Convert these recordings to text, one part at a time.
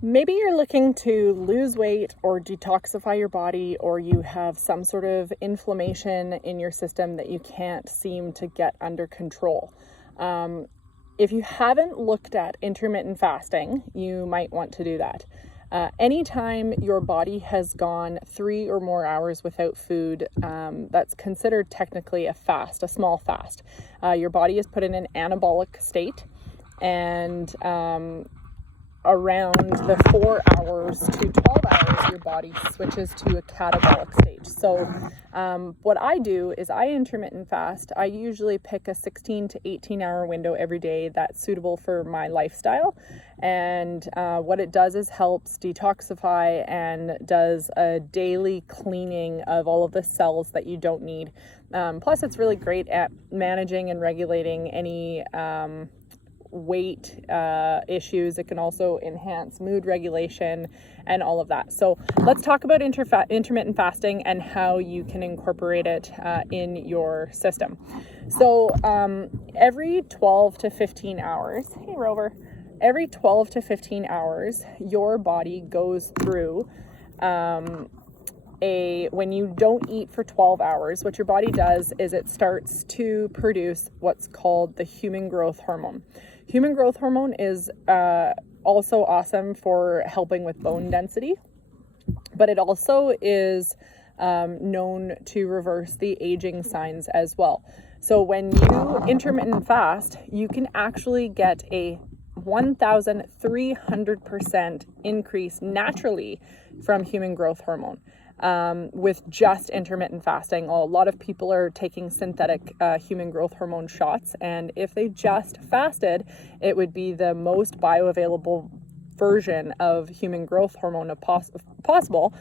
Maybe you're looking to lose weight or detoxify your body, or you have some sort of inflammation in your system that you can't seem to get under control. If you haven't looked at intermittent fasting, you might want to do that. Anytime your body has gone 3 or more hours without food, that's considered technically a fast, a small fast. Your body is put in an anabolic state, and around the 4 hours to 12 hours, your body switches to a catabolic stage. So what I do is I intermittent fast. I usually pick a 16 to 18 hour window every day that's suitable for my lifestyle. And what it does is helps detoxify and does a daily cleaning of all of the cells that you don't need. Plus, it's really great at managing and regulating any weight issues. It can also enhance mood regulation and all of that. So let's talk about intermittent fasting and how you can incorporate it in your system. So every 12 to 15 hours, hey Rover, every 12 to 15 hours, your body goes through when you don't eat for 12 hours, what your body does is it starts to produce what's called the human growth hormone. Human growth hormone is also awesome for helping with bone density, but it also is known to reverse the aging signs as well. So when you intermittent fast, you can actually get a 1,300% increase naturally from human growth hormone. With just intermittent fasting. A lot of people are taking synthetic human growth hormone shots, and if they just fasted, it would be the most bioavailable version of human growth hormone possible,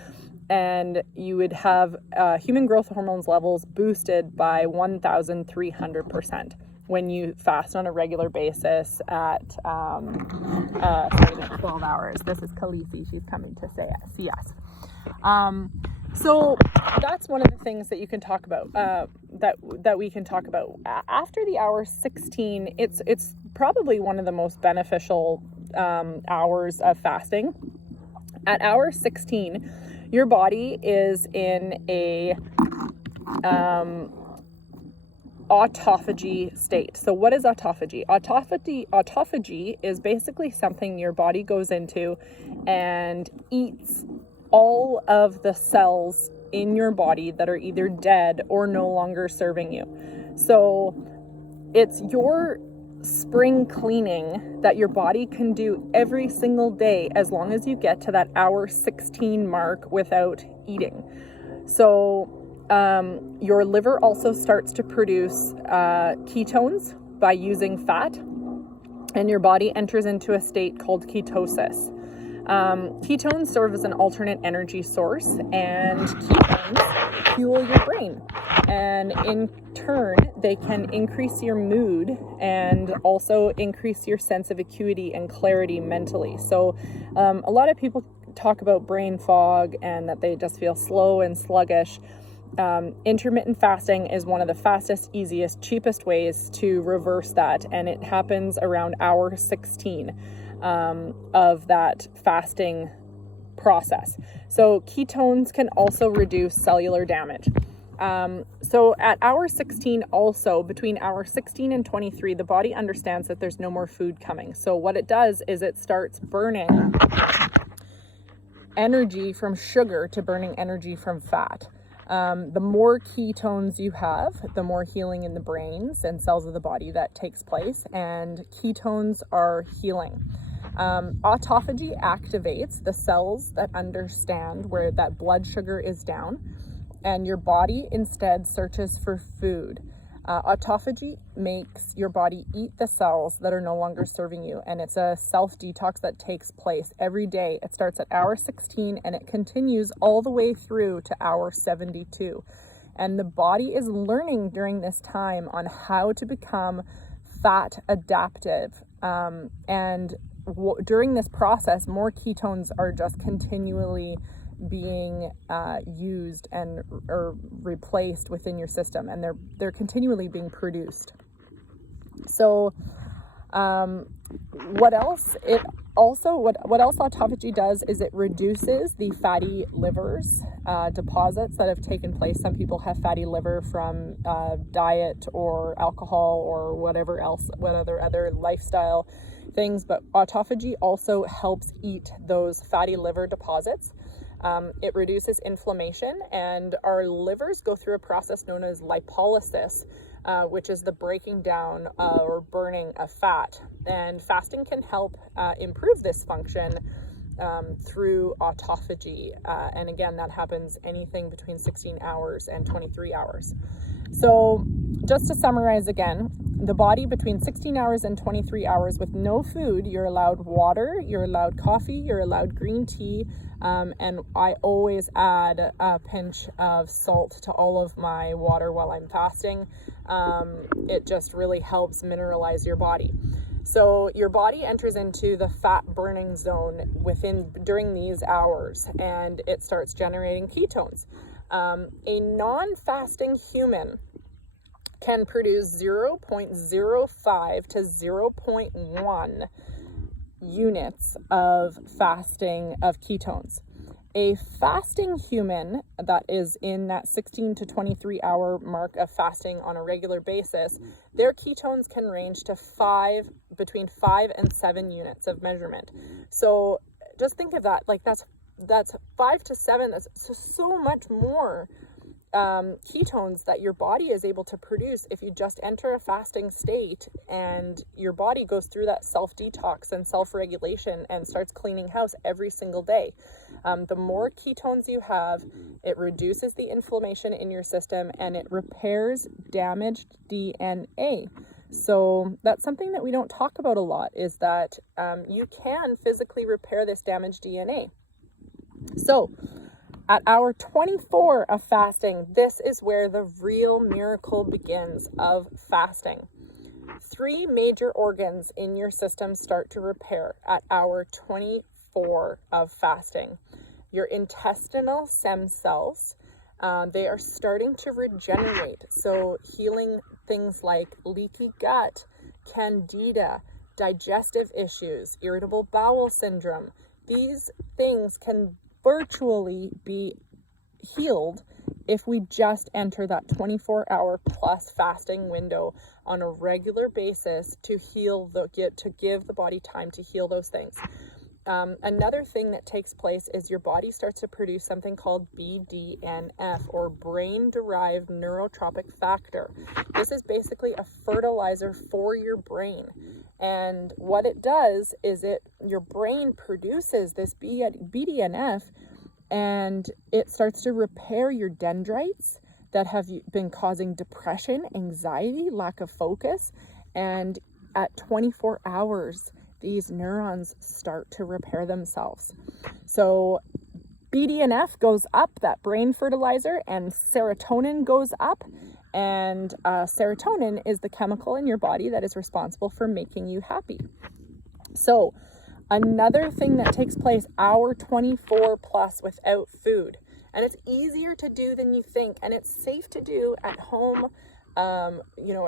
and you would have human growth hormones levels boosted by 1,300% when you fast on a regular basis at 12 hours. This is Khaleesi. She's coming to see us. So that's one of the things that you can talk about, that we can talk about. After the hour 16, it's probably one of the most beneficial hours of fasting. At hour 16, your body is in a autophagy state. So what is autophagy? Autophagy is basically something your body goes into and eats all of the cells in your body that are either dead or no longer serving you. So it's your spring cleaning that your body can do every single day as long as you get to that hour 16 mark without eating. So your liver also starts to produce ketones by using fat, and your body enters into a state called ketosis. Ketones serve as an alternate energy source, and ketones fuel your brain. And in turn, they can increase your mood and also increase your sense of acuity and clarity mentally. So a lot of people talk about brain fog and that they just feel slow and sluggish. Intermittent fasting is one of the fastest, easiest, cheapest ways to reverse that, and it happens around hour 16 of that fasting process. So ketones can also reduce cellular damage. So at hour 16 also, between hour 16 and 23, the body understands that there's no more food coming. So what it does is it starts burning energy from sugar to burning energy from fat. The more ketones you have, the more healing in the brains and cells of the body that takes place, and ketones are healing. Autophagy activates the cells that understand where that blood sugar is down, and your body instead searches for food. Autophagy makes your body eat the cells that are no longer serving you, and it's a self-detox that takes place every day. It starts at hour 16 and it continues all the way through to hour 72. And the body is learning during this time on how to become fat adaptive. During this process, more ketones are just continually being used and or replaced within your system, and they're continually being produced. So what else it also, what else autophagy does is it reduces the fatty livers deposits that have taken place. Some people have fatty liver from diet or alcohol or whatever else, other lifestyle things, but autophagy also helps eat those fatty liver deposits. It reduces inflammation, and our livers go through a process known as lipolysis, which is the breaking down or burning of fat. And fasting can help improve this function through autophagy. And again, that happens anything between 16 hours and 23 hours. So just to summarize again, the body between 16 hours and 23 hours with no food, you're allowed water, you're allowed coffee, you're allowed green tea, and I always add a pinch of salt to all of my water while I'm fasting. It just really helps mineralize your body. So your body enters into the fat burning zone during these hours, and it starts generating ketones. A non-fasting human can produce 0.05 to 0.1 units of ketones. A fasting human that is in that 16 to 23 hour mark of fasting on a regular basis, their ketones can range to between 5 and 7 units of measurement. So just think of that, like that's 5 to 7, that's so much more ketones that your body is able to produce if you just enter a fasting state and your body goes through that self-detox and self-regulation and starts cleaning house every single day. The more ketones you have, it reduces the inflammation in your system and it repairs damaged DNA. So that's something that we don't talk about a lot, is that you can physically repair this damaged DNA. So at hour 24 of fasting, this is where the real miracle begins of fasting. 3 major organs in your system start to repair at hour 24 of fasting. Your intestinal stem cells, they are starting to regenerate. So healing things like leaky gut, candida, digestive issues, irritable bowel syndrome. These things can virtually be healed if we just enter that 24-hour plus fasting window on a regular basis to give the body time to heal those things. Another thing that takes place is your body starts to produce something called BDNF, or brain-derived neurotrophic factor. This is basically a fertilizer for your brain. And what it does is your brain produces this BDNF, and it starts to repair your dendrites that have been causing depression, anxiety, lack of focus. And at 24 hours, these neurons start to repair themselves. So BDNF goes up, that brain fertilizer, and serotonin goes up. And serotonin is the chemical in your body that is responsible for making you happy. So another thing that takes place hour 24 plus without food, and it's easier to do than you think, and it's safe to do at home. A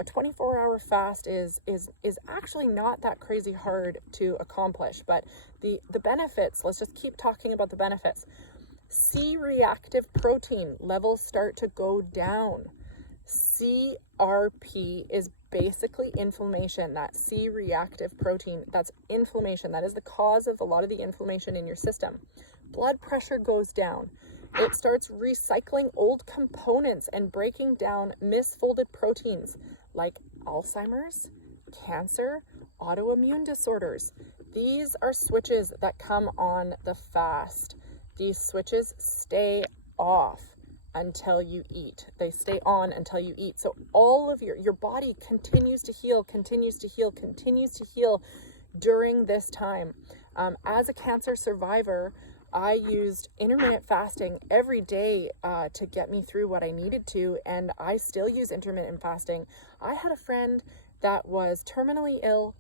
24-hour fast is actually not that crazy hard to accomplish, but the benefits, let's just keep talking about the benefits. C-reactive protein levels start to go down. CRP is basically inflammation. That C-reactive protein, that's inflammation. That is the cause of a lot of the inflammation in your system. Blood pressure goes down. It starts recycling old components and breaking down misfolded proteins like Alzheimer's, cancer, autoimmune disorders. These are switches that come on the fast. These switches stay off until you eat. They stay on until you eat. So all of your body continues to heal during this time. As a cancer survivor, I used intermittent fasting every day to get me through what I needed to, and I still use intermittent fasting. I had a friend that was terminally ill.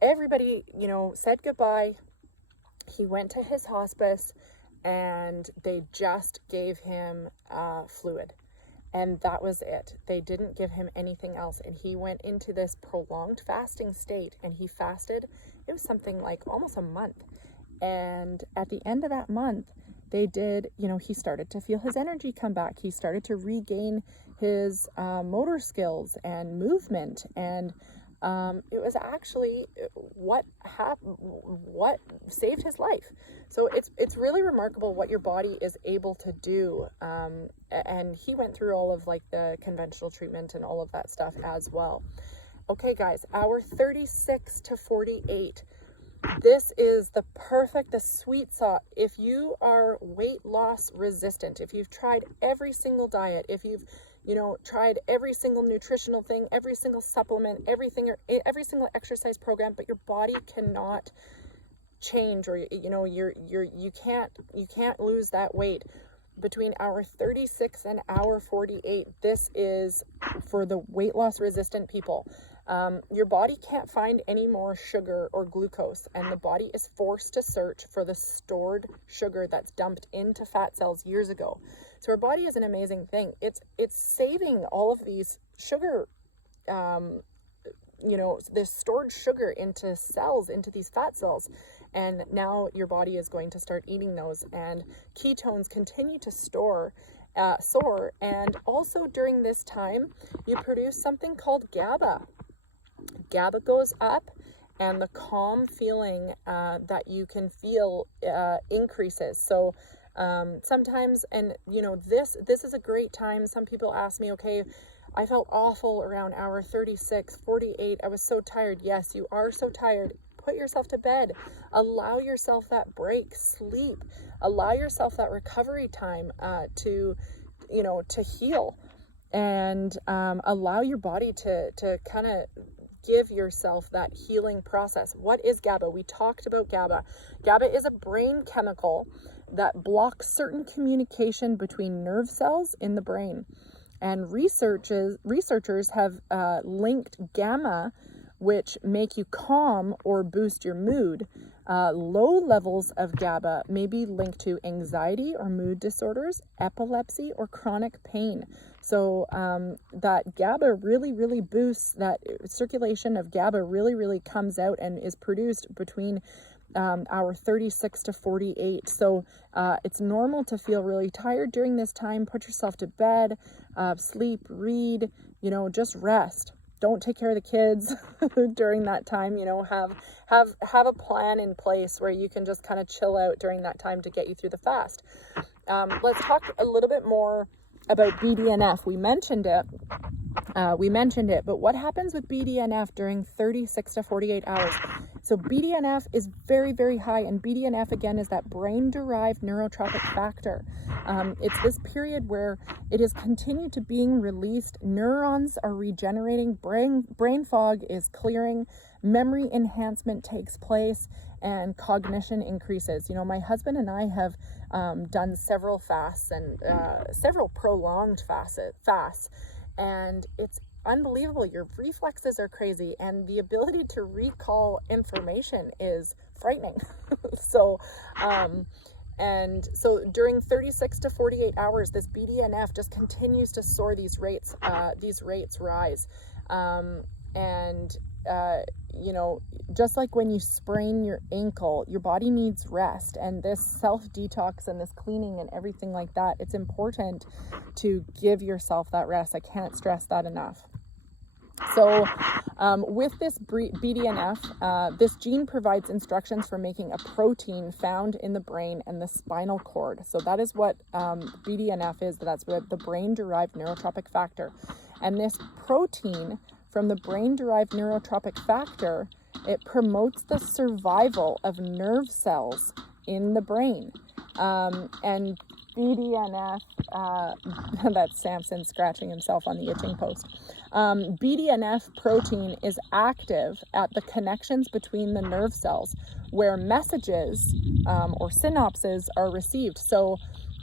Everybody, said goodbye. He went to his hospice, and they just gave him fluid, and that was it. They didn't give him anything else, and he went into this prolonged fasting state, and he fasted it was something like almost a month. And at the end of that month, they did, he started to feel his energy come back. He started to regain his motor skills and movement. And it was actually what saved his life. So it's really remarkable what your body is able to do. And he went through all of like the conventional treatment and all of that stuff as well. Okay, guys, hour 36 to 48. This is the sweet spot. If you are weight loss resistant, if you've tried every single diet, if you've, tried every single nutritional thing, every single supplement, every single exercise program, but your body cannot change, or, you can't lose that weight between hour 36 and hour 48. This is for the weight loss resistant people. Your body can't find any more sugar or glucose, and the body is forced to search for the stored sugar that's dumped into fat cells years ago. So our body is an amazing thing. It's saving all of these sugar, this stored sugar into cells, into these fat cells. And now your body is going to start eating those, and ketones continue to soar. And also during this time, you produce something called GABA. GABA goes up, and the calm feeling that you can feel increases. So sometimes, and this is a great time. Some people ask me, okay, I felt awful around hour 36, 48. I was so tired. Yes, you are so tired. Put yourself to bed. Allow yourself that break. Sleep. Allow yourself that recovery time to heal, and allow your body to kind of give yourself that healing process. What is GABA? We talked about GABA. GABA is a brain chemical that blocks certain communication between nerve cells in the brain. And researchers have linked gamma, which make you calm or boost your mood. Low levels of GABA may be linked to anxiety or mood disorders, epilepsy, or chronic pain. So that GABA really boosts, that circulation of GABA really comes out and is produced between hour 36 to 48. So it's normal to feel really tired during this time. Put yourself to bed, sleep, read, just rest. Don't take care of the kids during that time. Have a plan in place where you can just kind of chill out during that time to get you through the fast. Let's talk a little bit more about BDNF. We mentioned it, but what happens with BDNF during 36 to 48 hours? So BDNF is very high, and BDNF again is that brain-derived neurotrophic factor. It's this period where it is continued to being released. Neurons are regenerating, brain fog is clearing, memory enhancement takes place, and cognition increases. My husband and I have done several fasts and several prolonged fasts, and it's unbelievable. Your reflexes are crazy, and the ability to recall information is frightening. So during 36 to 48 hours, this BDNF just continues to soar. These rates rise. Just like when you sprain your ankle, your body needs rest, and this self-detox and this cleaning and everything like that, it's important to give yourself that rest. I can't stress that enough. So with this BDNF, this gene provides instructions for making a protein found in the brain and the spinal cord. So that is what BDNF is. That's what the brain-derived neurotropic factor. And this protein from the brain-derived neurotropic factor, it promotes the survival of nerve cells in the brain. And BDNF, that's Samson scratching himself on the itching post. BDNF protein is active at the connections between the nerve cells where messages or synapses are received. So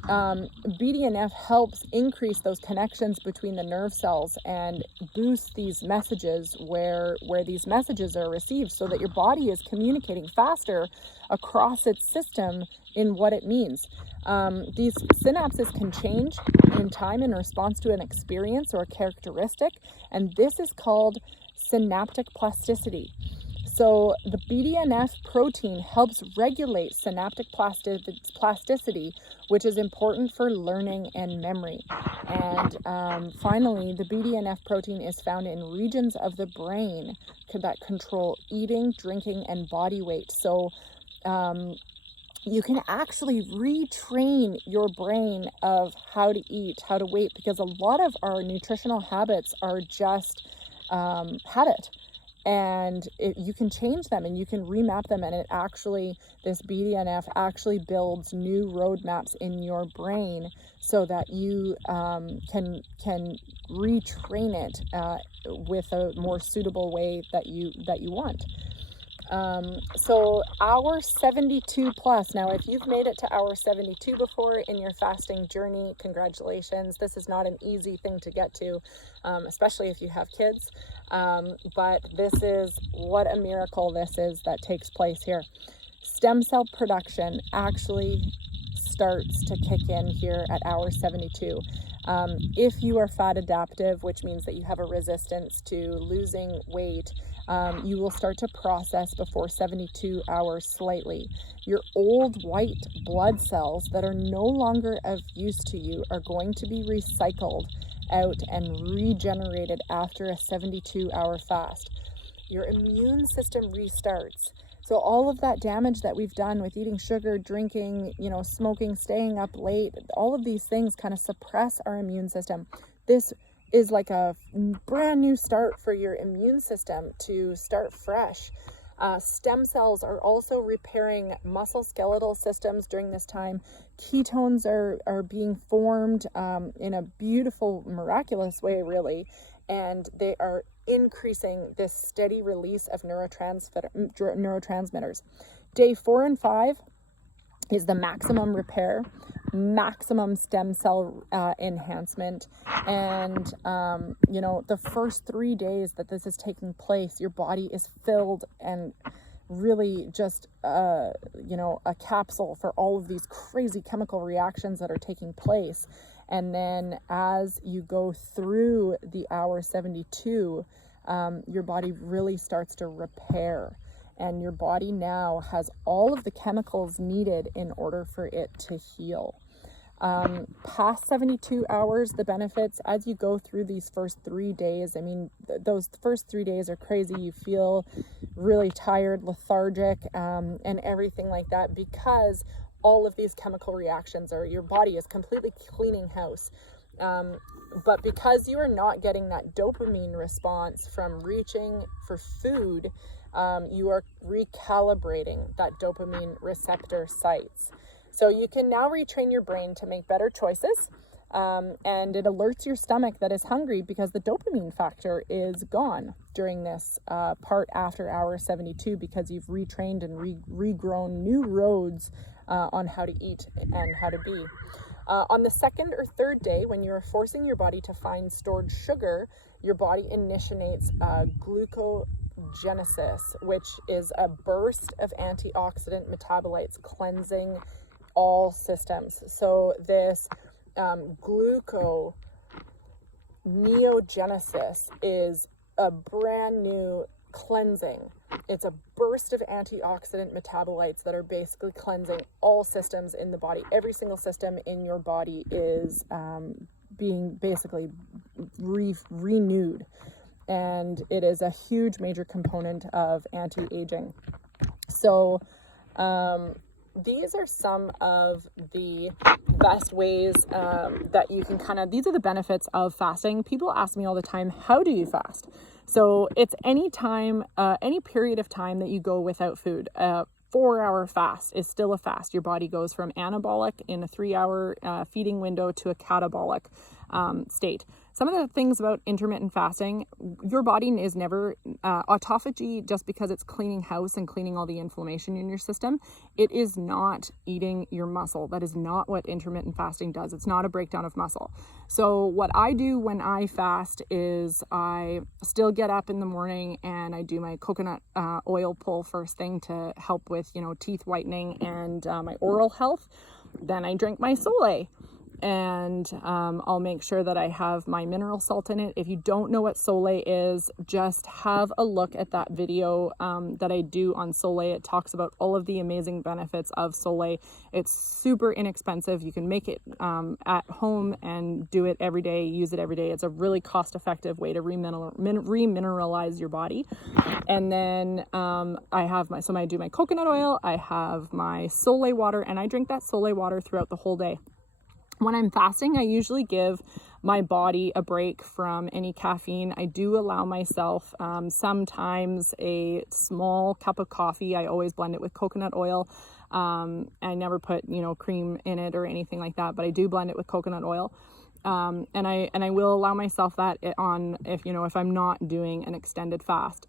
BDNF helps increase those connections between the nerve cells and boost these messages where these messages are received, so that your body is communicating faster across its system in what it means. These synapses can change in time in response to an experience or a characteristic, and this is called synaptic plasticity. So the BDNF protein helps regulate synaptic plasticity, which is important for learning and memory. And finally, the BDNF protein is found in regions of the brain that control eating, drinking, and body weight. So you can actually retrain your brain of how to eat, how to wait, because a lot of our nutritional habits are just habit. And you can change them and you can remap them, and this BDNF actually builds new roadmaps in your brain so that you can retrain it with a more suitable way that you want. So hour 72 plus. Now, if you've made it to hour 72 before in your fasting journey, congratulations. This is not an easy thing to get to, especially if you have kids. But this is what a miracle this is that takes place here. Stem cell production actually starts to kick in here at hour 72. If you are fat adaptive, which means that you have a resistance to losing weight, you will start to process before 72 hours slightly. Your old white blood cells that are no longer of use to you are going to be recycled out and regenerated after a 72-hour fast. Your immune system restarts. So all of that damage that we've done with eating sugar, drinking, smoking, staying up late, all of these things kind of suppress our immune system. This is like a brand new start for your immune system to start fresh. Stem cells are also repairing muscle skeletal systems during this time. Ketones are being formed in a beautiful, miraculous way, really, and they are increasing this steady release of neurotransmitters. Day 4 and 5 is the maximum repair, maximum stem cell enhancement. And, the first 3 days that this is taking place, your body is filled and really just, a capsule for all of these crazy chemical reactions that are taking place. And then as you go through the hour 72, your body really starts to repair. And your body now has all of the chemicals needed in order for it to heal. Past 72 hours, the benefits, as you go through these first 3 days, those first 3 days are crazy. You feel really tired, lethargic, and everything like that, because all of these chemical reactions your body is completely cleaning house. But because you are not getting that dopamine response from reaching for food, you are recalibrating that dopamine receptor sites. So you can now retrain your brain to make better choices, and it alerts your stomach that it's hungry because the dopamine factor is gone during this part after hour 72, because you've retrained and regrown new roads on how to eat and how to be. On the second or third day, when you're forcing your body to find stored sugar, your body initiates glucogenesis, which is a burst of antioxidant metabolites cleansing all systems. So this gluconeogenesis is a brand new cleansing. It's a burst of antioxidant metabolites that are basically cleansing all systems in the body. Every single system in your body is being basically renewed. And it is a huge major component of anti-aging. So these are some of the best ways that you can these are the benefits of fasting. People ask me all the time, how do you fast? So it's any time, any period of time that you go without food. 4-hour fast is still a fast. Your body goes from anabolic in a 3-hour feeding window to a catabolic state. Some of the things about intermittent fasting, your body is never autophagy, just because it's cleaning house and cleaning all the inflammation in your system. It is not eating your muscle. That is not what intermittent fasting does. It's not a breakdown of muscle. So what I do when I fast is I still get up in the morning and I do my coconut oil pull first thing to help with, teeth whitening and my oral health. Then I drink my Soleil. and I'll make sure that I have my mineral salt in it. If you don't know what Sole is, just have a look at that video that I do on Sole. It talks about all of the amazing benefits of Sole. It's super inexpensive. You can make it at home and do it every day, use it every day. It's a really cost-effective way to remineralize your body. And then I do my coconut oil, I have my Sole water, and I drink that Sole water throughout the whole day. When I'm fasting, I usually give my body a break from any caffeine. I do allow myself sometimes a small cup of coffee. I always blend it with coconut oil. I never put, cream in it or anything like that, but I do blend it with coconut oil. And I will allow myself that if I'm not doing an extended fast.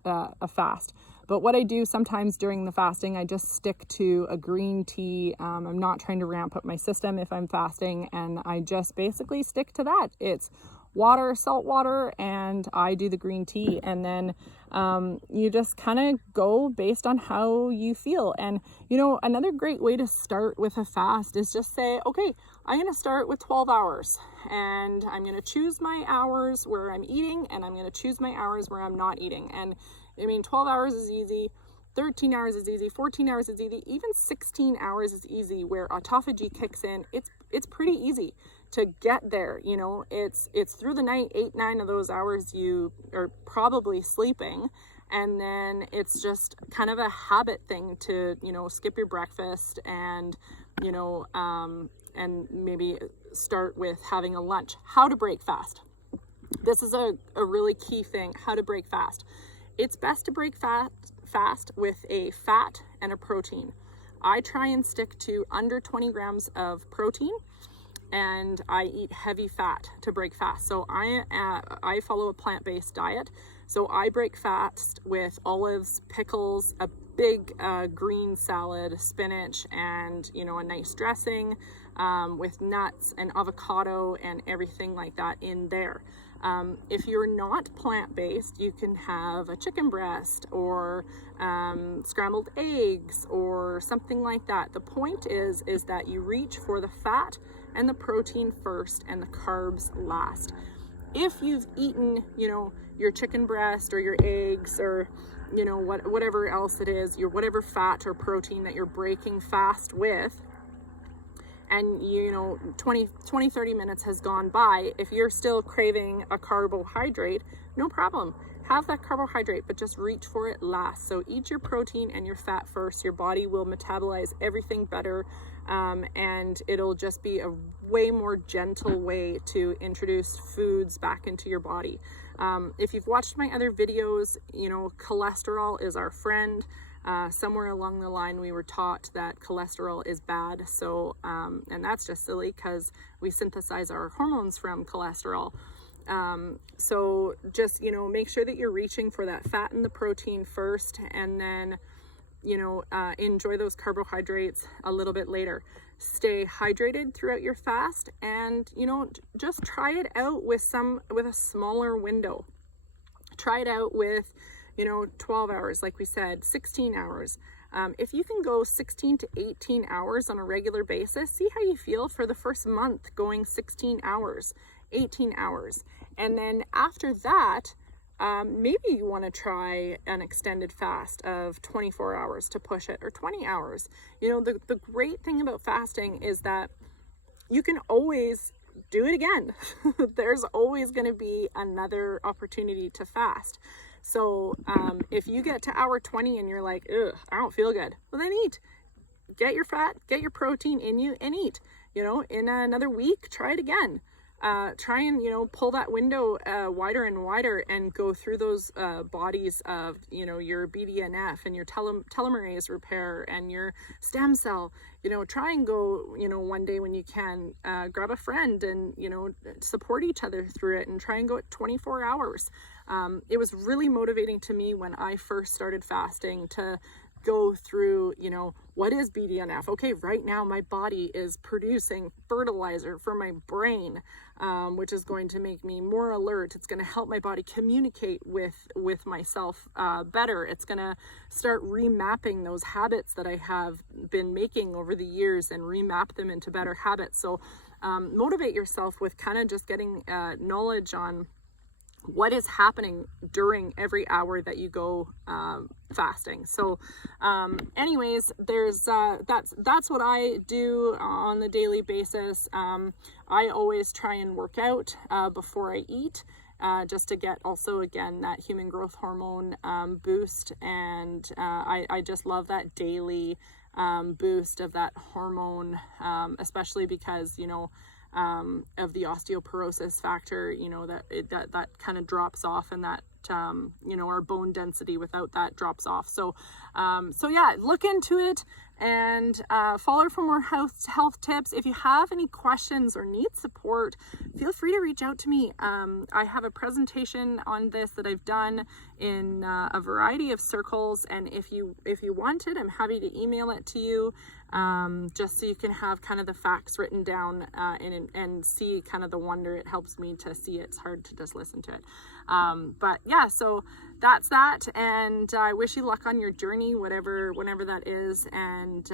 But what I do sometimes during the fasting, I just stick to a green tea. I'm not trying to ramp up my system if I'm fasting, and I just basically stick to that. It's water, salt water, and I do the green tea. And then you just kind of go based on how you feel. And another great way to start with a fast is just say, okay, I'm going to start with 12 hours, and I'm going to choose my hours where I'm eating, and I'm going to choose my hours where I'm not eating. And 12 hours is easy, 13 hours is easy, 14 hours is easy, even 16 hours is easy where autophagy kicks in. It's pretty easy to get there. It's through the night. 8-9 of those hours you are probably sleeping, and then it's just kind of a habit thing to skip your breakfast and and maybe start with having a lunch. How to break fast. This is a really key thing, how to break fast. It's best to break fast with a fat and a protein. I try and stick to under 20 grams of protein, and I eat heavy fat to break fast. So I follow a plant-based diet. So I break fast with olives, pickles, a big green salad, spinach, and a nice dressing with nuts and avocado and everything like that in there. If you're not plant-based, you can have a chicken breast or scrambled eggs or something like that. The point is that you reach for the fat and the protein first and the carbs last. If you've eaten, your chicken breast or your eggs or, whatever else it is, whatever fat or protein that you're breaking fast with, and 20-30 minutes has gone by, if you're still craving a carbohydrate, no problem, have that carbohydrate, but just reach for it last. So eat your protein and your fat first. Your body will metabolize everything better, and it'll just be a way more gentle way to introduce foods back into your body. If you've watched my other videos, cholesterol is our friend. Somewhere along the line we were taught that cholesterol is bad, so and that's just silly because we synthesize our hormones from cholesterol. So just make sure that you're reaching for that fat and the protein first, and then enjoy those carbohydrates a little bit later. Stay hydrated throughout your fast, and just try it out with a smaller window. Try it out with 12 hours, like we said, 16 hours. If you can go 16 to 18 hours on a regular basis, see how you feel for the first month going 16 hours, 18 hours. And then after that, maybe you want to try an extended fast of 24 hours to push it, or 20 hours. The great thing about fasting is that you can always do it again. There's always going to be another opportunity to fast. So if you get to hour 20 and you're like, ugh, I don't feel good, well then eat. Get your fat, get your protein in you, and eat. In another week, try it again. Try and pull that window wider and wider and go through those bodies of your BDNF and your telomerase repair and your stem cell. Try and go one day when you can, grab a friend and support each other through it, and try and go at 24 hours. It was really motivating to me when I first started fasting to go through, you know, what is BDNF? Okay, right now my body is producing fertilizer for my brain, which is going to make me more alert. It's going to help my body communicate with myself better. It's going to start remapping those habits that I have been making over the years and remap them into better habits. So motivate yourself with kind of just getting knowledge on what is happening during every hour that you go fasting. So anyways, there's that's what I do on the daily basis. I always try and work out before I eat, just to get also, again, that human growth hormone boost. And I just love that daily boost of that hormone, especially because, you know, of the osteoporosis factor, you know, that kind of drops off, and that you know, our bone density without that drops off. So yeah, look into it and follow for more health tips. If you have any questions or need support, feel free to reach out to me. I have a presentation on this that I've done in a variety of circles, and if you want it, I'm happy to email it to you, just so you can have kind of the facts written down and see kind of the wonder. It helps me to see it. It's hard to just listen to it. But yeah, so that's that, and I wish you luck on your journey, whenever that is, and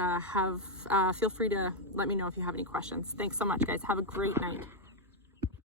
feel free to let me know if you have any questions. Thanks so much, guys. Have a great night.